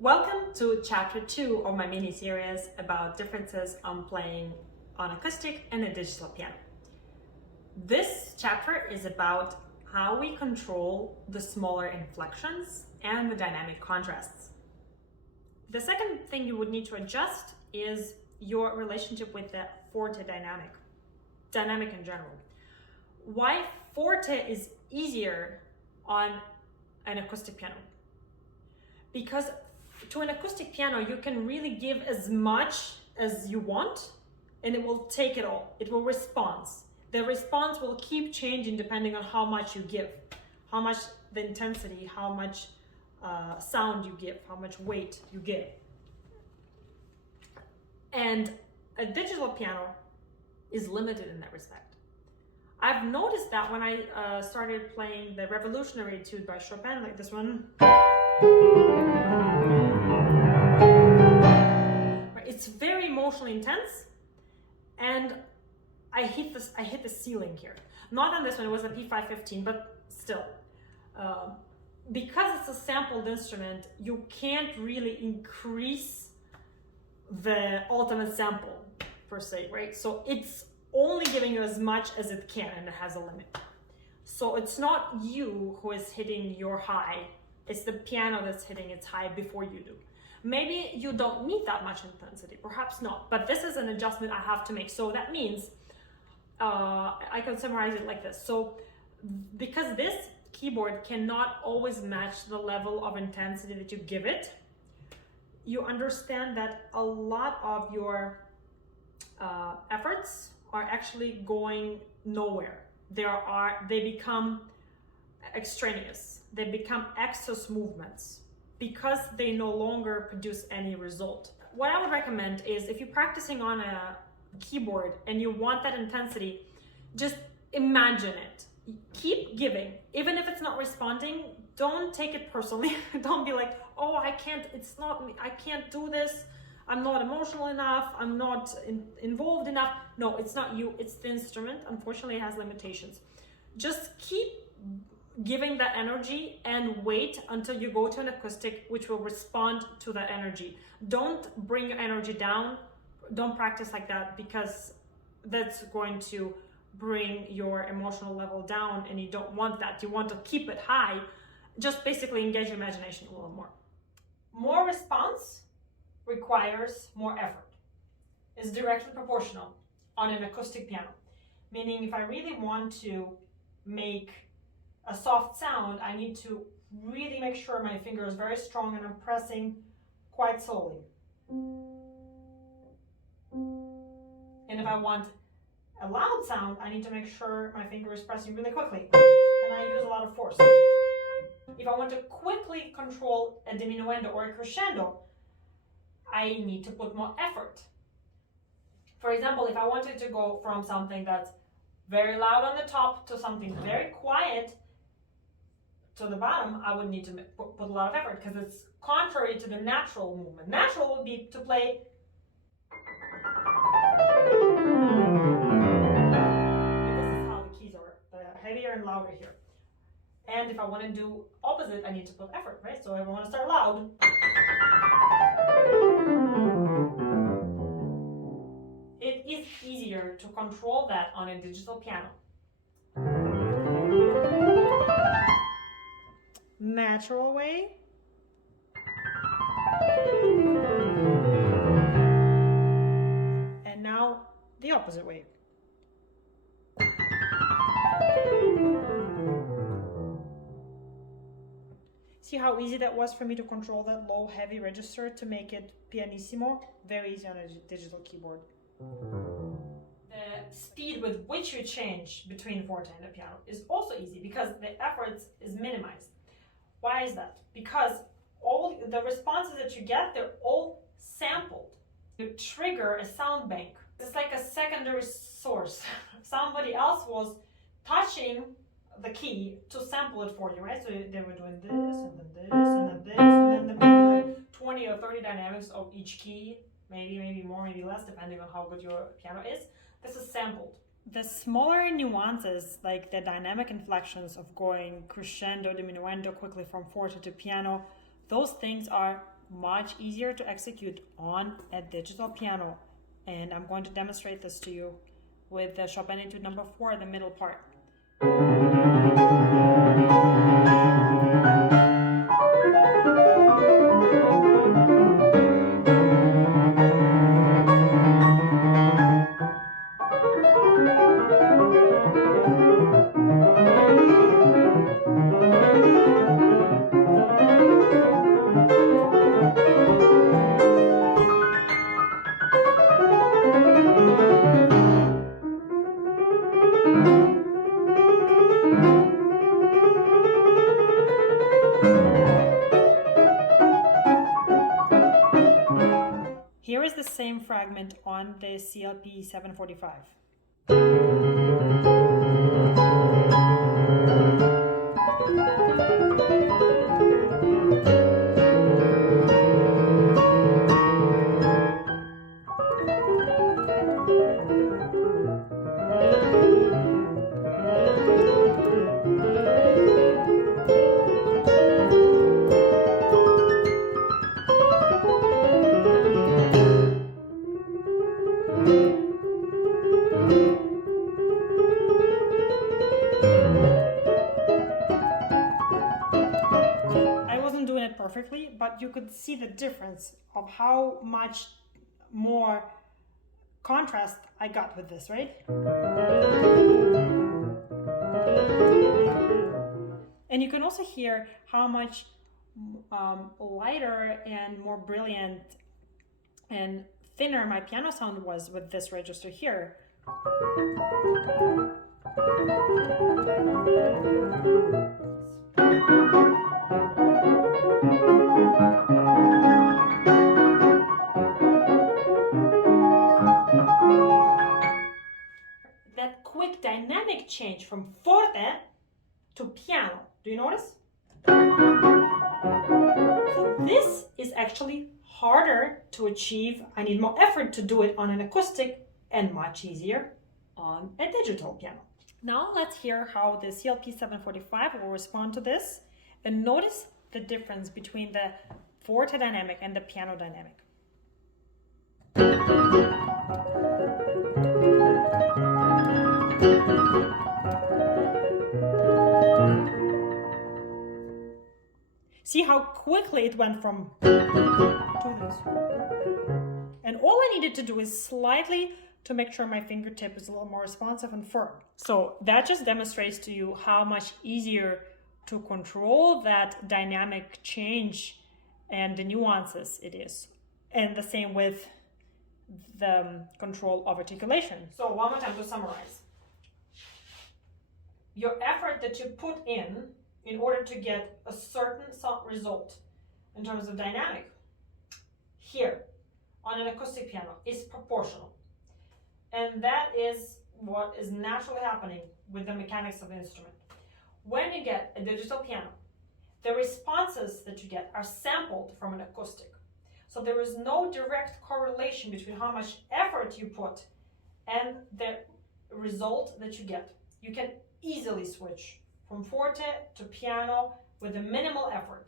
Welcome to chapter 2 of my mini-series about differences on playing on acoustic and a digital piano. This chapter is about how we control the smaller inflections and the dynamic contrasts. The second thing you would need to adjust is your relationship with the forte dynamic in general. Why forte is easier on an acoustic piano? Because to an acoustic piano, you can really give as much as you want and it will take it all. It will respond. The response will keep changing depending on how much you give, how much the intensity, how much sound you give, how much weight you give. And a digital piano is limited in that respect. I've noticed that when I started playing the Revolutionary Etude by Chopin, like this one. It's very emotionally intense, and I hit the ceiling here. Not on this one, it was a P515, but still. Because it's a sampled instrument, you can't really increase the ultimate sample per se, right? So it's only giving you as much as it can, and it has a limit. So it's not you who is hitting your high, it's the piano that's hitting its high before you do. Maybe you don't need that much intensity, perhaps not, but this is an adjustment I have to make. So that means I can summarize it like this. So because this keyboard cannot always match the level of intensity that you give it, you understand that a lot of your efforts are actually going nowhere. They become extraneous. They become excess movements because they no longer produce any result. What I would recommend is if you're practicing on a keyboard and you want that intensity, just imagine it. Keep giving. Even if it's not responding, don't take it personally. Don't be like, oh, I can't do this. I'm not emotional enough. I'm not involved enough. No, it's not you. It's the instrument. Unfortunately, it has limitations. Just keep giving that energy and wait until you go to an acoustic which will respond to that energy. Don't bring your energy down. Don't practice like that, because that's going to bring your emotional level down, and you don't want that. You want to keep it high. Just basically engage your imagination a little more. More response requires more effort. It's directly proportional on an acoustic piano. Meaning if I really want to make a soft sound, I need to really make sure my finger is very strong and I'm pressing quite slowly. And if I want a loud sound, I need to make sure my finger is pressing really quickly and I use a lot of force. If I want to quickly control a diminuendo or a crescendo, I need to put more effort. For example, if I wanted to go from something that's very loud on the top to something very quiet to the bottom, I would need to put a lot of effort, because it's contrary to the natural movement. Natural would be to play because this is how the keys are, heavier and louder here. And if I want to do opposite, I need to put effort, right? So if I want to start loud, it is easier to control that on a digital piano. Natural way. And now the opposite way. See how easy that was for me to control that low heavy register to make it pianissimo? Very easy on a digital keyboard. The speed with which you change between forte and the piano is also easy because the effort is minimized. Why is that? Because all the responses that you get, they're all sampled. You trigger a sound bank. It's like a secondary source. Somebody else was touching the key to sample it for you, right? So they were doing this, and then this, and then this, and then maybe like 20 or 30 dynamics of each key, maybe more, maybe less, depending on how good your piano is. This is sampled. The smaller nuances, like the dynamic inflections of going crescendo, diminuendo quickly from forte to piano, those things are much easier to execute on a digital piano. And I'm going to demonstrate this to you with the Chopin Etude number 4, the middle part. Here is the same fragment on the CLP 745. Perfectly, but you could see the difference of how much more contrast I got with this, right? And you can also hear how much lighter and more brilliant and thinner my piano sound was with this register here. That quick dynamic change from forte to piano. Do you notice? So this is actually harder to achieve. I need more effort to do it on an acoustic and much easier on a digital piano. Now let's hear how the CLP 745 will respond to this, and notice the difference between the forte dynamic and the piano dynamic. See how quickly it went from to this. And all I needed to do is slightly to make sure my fingertip is a little more responsive and firm. So that just demonstrates to you how much easier to control that dynamic change and the nuances it is. And the same with the control of articulation. So one more time to summarize. Your effort that you put in order to get a certain result in terms of dynamic here on an acoustic piano is proportional. And that is what is naturally happening with the mechanics of the instrument. When you get a digital piano, the responses that you get are sampled from an acoustic. So there is no direct correlation between how much effort you put and the result that you get. You can easily switch from forte to piano with a minimal effort.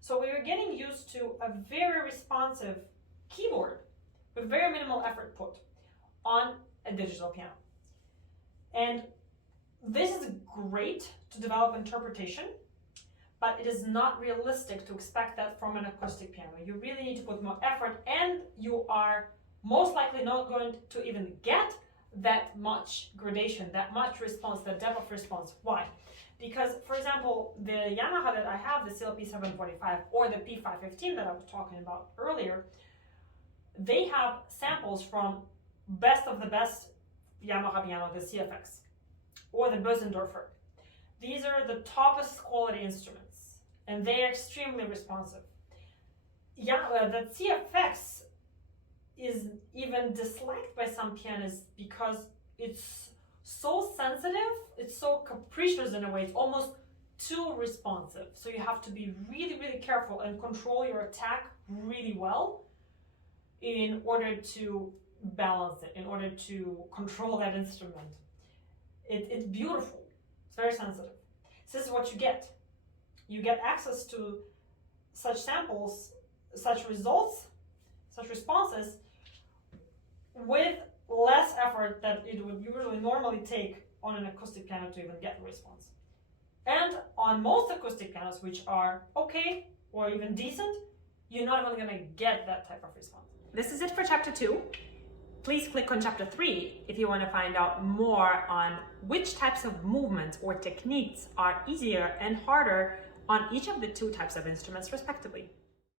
So we are getting used to a very responsive keyboard with very minimal effort put on a digital piano. And this is great to develop interpretation, but it is not realistic to expect that from an acoustic piano. You really need to put more effort, and you are most likely not going to even get that much gradation, that much response, that depth of response. Why? Because, for example, the Yamaha that I have, the CLP 745 or the P515 that I was talking about earlier, they have samples from best of the best Yamaha piano, the CFX, or the Bösendorfer. These are the toppest quality instruments, and they are extremely responsive. The CFX is even disliked by some pianists because it's so sensitive, it's so capricious in a way, it's almost too responsive. So you have to be really, really careful and control your attack really well in order to balance it, in order to control that instrument. It's beautiful, it's very sensitive. This is what you get. You get access to such samples such results, such responses, with less effort that it would usually normally take on an acoustic piano to even get a response. And on most acoustic pianos, which are okay or even decent, you're not even going to get that type of response. This is it for chapter 2. Please click on chapter 3 if you want to find out more on which types of movements or techniques are easier and harder on each of the 2 types of instruments respectively.